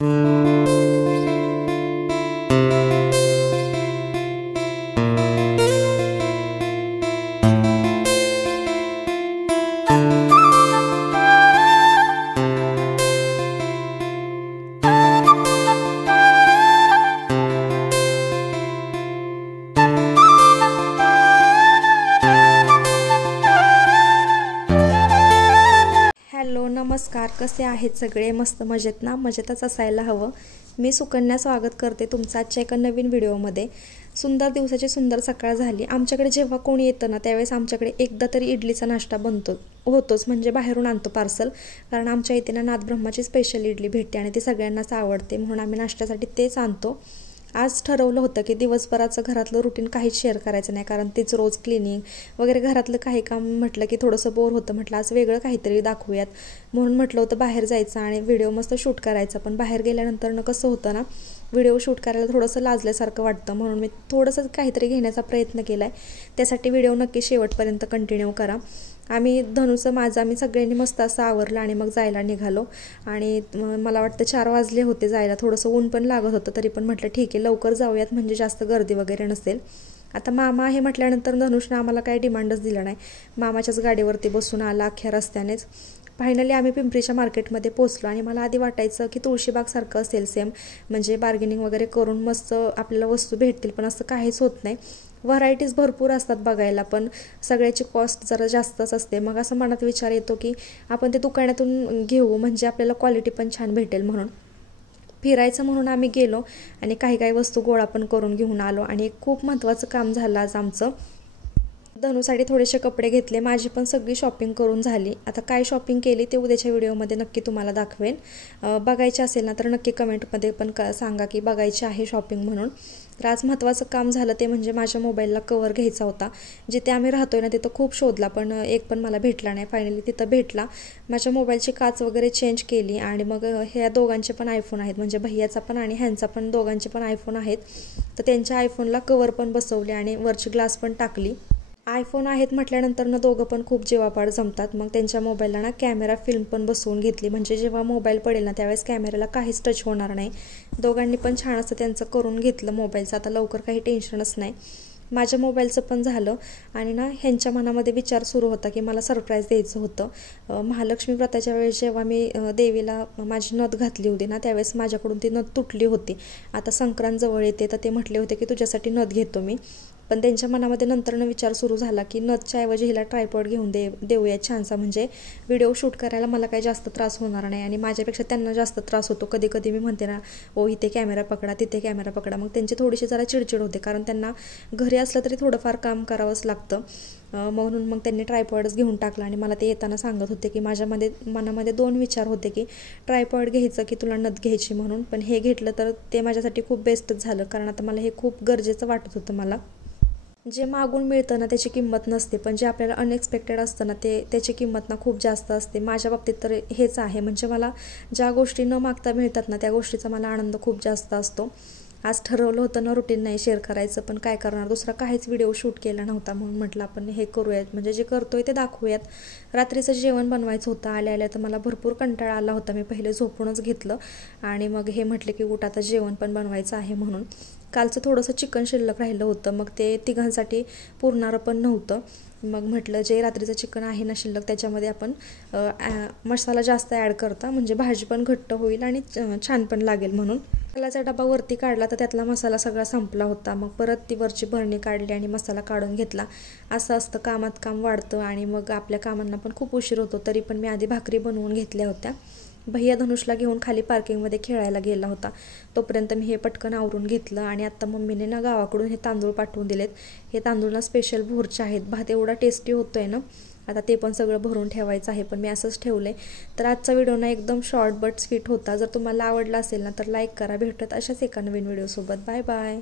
Hello नमस्कार, कसे आहेत सगळे? मस्त मजेत ना? मजेतच असायला हवं. मी सुकन्या स्वागत करते तुमचं आजच्या एका नवीन व्हिडिओमध्ये. सुंदर दिवसाची सुंदर सकाळ झाली. आमच्याकडे जेव्हा कोणी येतं ना त्यावेळेस आमच्याकडे एकदा तरी इडलीचा नाश्ता होतोच, म्हणजे बाहेरून आणतो पार्सल. कारण आमच्या इथे ना नाथब्रह्माची स्पेशल इडली भेटते आणि ती सगळ्यांनाच आवडते, म्हणून आम्ही नाश्त्यासाठी तेच आणतो. आज ठरवलं होतं की दिवसभराचं घरातलं रुटीन काहीच शेअर करायचं नाही, कारण तीच रोज क्लिनिंग वगैरे घरातलं काही काम म्हटलं की थोडंसं बोर होतं. म्हटलं आज वेगळं काहीतरी दाखवूयात, म्हणून म्हटलं होतं बाहेर जायचं आणि व्हिडिओ मस्त शूट करायचा. पण बाहेर गेल्यानंतर कसं होतं ना, व्हिडिओ शूट करायला थोडंसं लाजल्यासारखं वाटतं, म्हणून मी थोडंसं काहीतरी घेण्याचा प्रयत्न केला आहे. त्यासाठी व्हिडिओ नक्की शेवटपर्यंत कंटिन्यू करा. आम्ही आम्ही सगळ्यांनी मस्त असं आवरलं आणि मग जायला निघालो. आणि मला वाटतं 4 वाजले होते जायला. थोडंसं ऊन पण लागत होतं, तरी पण म्हटलं ठीक आहे लवकर जाऊयात, म्हणजे जास्त गर्दी वगैरे नसेल. आता मामा आहे म्हटल्यानंतर धनुषनं आम्हाला काही डिमांडच दिलं नाही. मामाच्याच गाडीवरती बसून आला अख्ख्या रस्त्यानेच. फायनली आम्ही पिंपरीच्या मार्केटमध्ये पोचलो आणि मला आधी वाटायचं की तुळशीबागसारखं असेल सेम, म्हणजे बार्गेनिंग वगैरे करून मस्त आपल्याला वस्तू भेटतील, पण असं काहीच होत नाही. व्हरायटीज भरपूर असतात बघायला, पण सगळ्याची कॉस्ट जरा जास्तच असते. मग असं मनात विचार येतो की आपण ते दुकानातून घेऊ, म्हणजे आपल्याला क्वालिटी पण छान भेटेल. म्हणून फिरायचं म्हणून आम्ही गेलो आणि काही वस्तू गोळा पण करून घेऊन आलो. आणि एक खूप महत्त्वाचं काम झालं आज आमचं. धनुसाठी थोडेसे कपडे घेतले. माझी पण सगळी शॉपिंग करून झाली. आता काय शॉपिंग केली ते उद्याच्या व्हिडिओमध्ये नक्की तुम्हाला दाखवेन. बघायचे असेल ना तर नक्की कमेंटमध्ये पण सांगा की बघायची आहे शॉपिंग म्हणून. तर आज महत्त्वाचं काम झालं ते म्हणजे माझ्या मोबाईलला कवर घ्यायचा होता. जिथे आम्ही राहतोय ना तिथं खूप शोधला, पण एक पण मला भेटला नाही. फायनली तिथं भेटला. माझ्या मोबाईलची काच वगैरे चेंज केली आणि मग ह्या दोघांचे पण आयफोन आहेत, म्हणजे भैयाचा पण आणि ह्यांचा पण, दोघांचे पण आयफोन आहेत. तर त्यांच्या आयफोनला कवर पण बसवले आणि वरची ग्लास पण टाकली. आयफोन आहेत म्हटल्यानंतर ना दोघं पण खूप जीवापाड जमतात. मग त्यांच्या मोबाईलला ना कॅमेरा फिल्म पण बसवून घेतली, म्हणजे जेव्हा मोबाईल पडेल ना त्यावेळेस कॅमेऱ्याला काहीच टच होणार नाही. दोघांनी पण छान असं त्यांचं करून घेतलं मोबाईलचं. आता लवकर काही टेन्शनच नाही. माझ्या मोबाईलचं पण झालं. आणि ना ह्यांच्या मनामध्ये विचार सुरू होता की मला सरप्राईज द्यायचं होतं. महालक्ष्मी व्रताच्या वेळेस जेव्हा मी देवीला माझी नथ घातली होती ना त्यावेळेस माझ्याकडून ती नथ तुटली होती. आता संक्रांत जवळ येते तर ते म्हटले होते की तुझ्यासाठी नथ घेतो मी. पण त्यांच्या मनामध्ये नंतरनं विचार सुरू झाला की नथच्या ऐवजी हिला ट्रायपॉड घेऊन देऊया छानसा, म्हणजे व्हिडिओ शूट करायला मला काही जास्त त्रास होणार नाही आणि माझ्यापेक्षा त्यांना जास्त त्रास होतो. कधी कधी मी म्हणते ना ओ इथे कॅमेरा पकडा तिथे कॅमेरा पकडा, मग त्यांची थोडीशी जरा चिडचिड होते, कारण त्यांना घरी असलं तरी थोडंफार काम करावंच लागतं. म्हणून मग त्यांनी ट्रायपॉडच घेऊन टाकला. आणि मला ते येताना सांगत होते की मनामध्ये 2 विचार होते की ट्रायपॉड घ्यायचं की तुला नथ घ्यायची म्हणून. पण हे घेतलं तर ते माझ्यासाठी खूप बेस्टच झालं, कारण आता मला हे खूप गरजेचं वाटत होतं. मला जे मागून मिळतं ना त्याची किंमत नसते, पण जे आपल्याला अनएक्सपेक्टेड असतं ना त्याची किंमत ना खूप जास्त असते. माझ्या बाबतीत तर हेच आहे, म्हणजे मला ज्या गोष्टी न मागता मिळतात ना त्या गोष्टीचा मला आनंद खूप जास्त असतो. आज ठरवलं होतं ना रुटीन नाही शेअर करायचं, पण काय करणार, दुसरा काहीच व्हिडिओ शूट केला नव्हता, म्हणून म्हटलं आपण हे करूयात, म्हणजे जे करतोय ते दाखवूयात. रात्रीचं जेवण बनवायचं होतं. आल्या तर मला भरपूर कंटाळा आला होता. मी पहिले झोपूनच घेतलं आणि मग हे म्हटले की उठ आता जेवण पण बनवायचं आहे म्हणून. कालचं थोडंसं चिकन शिल्लक राहिलं होतं, मग ते तिघांसाठी पुरणारं पण नव्हतं. मग म्हटलं जे रात्रीचं चिकन आहे ना शिल्लक त्याच्यामध्ये आपण मसाला जास्त ॲड करता, म्हणजे भाजी पण घट्ट होईल आणि छान पण लागेल म्हणून. मसाल्याचा डबा वरती काढला तर त्यातला मसाला सगळा संपला होता. मग परत ती वरची भरणी काढली आणि मसाला काढून घेतला. असं असतं, कामात काम वाढतं आणि मग आपल्या कामांना पण खूप उशीर होतो. तरी पण मी आधी भाकरी बनवून घेतल्या होत्या. भैया धनुषला घेऊन खाली पार्किंगमध्ये खेळायला गेला होता. तोपर्यंत मी हे पटकन आवरून घेतलं. आणि आत्ता मम्मीने ना गावाकडून हे तांदूळ पाठवून दिलेत. हे तांदूळ ना स्पेशल भोरचे आहेत. भात एवढा टेस्टी होतोय ना, आता ते पण सगळं भरून ठेवायचं आहे, पण मी असंच ठेवलंय. तर आजचा व्हिडिओ ना एकदम शॉर्ट बट स्वीट होता. जर तुम्हाला आवडला असेल ना तर लाईक करा. भेटत अशाच एका नवीन व्हिडिओसोबत. Bye bye.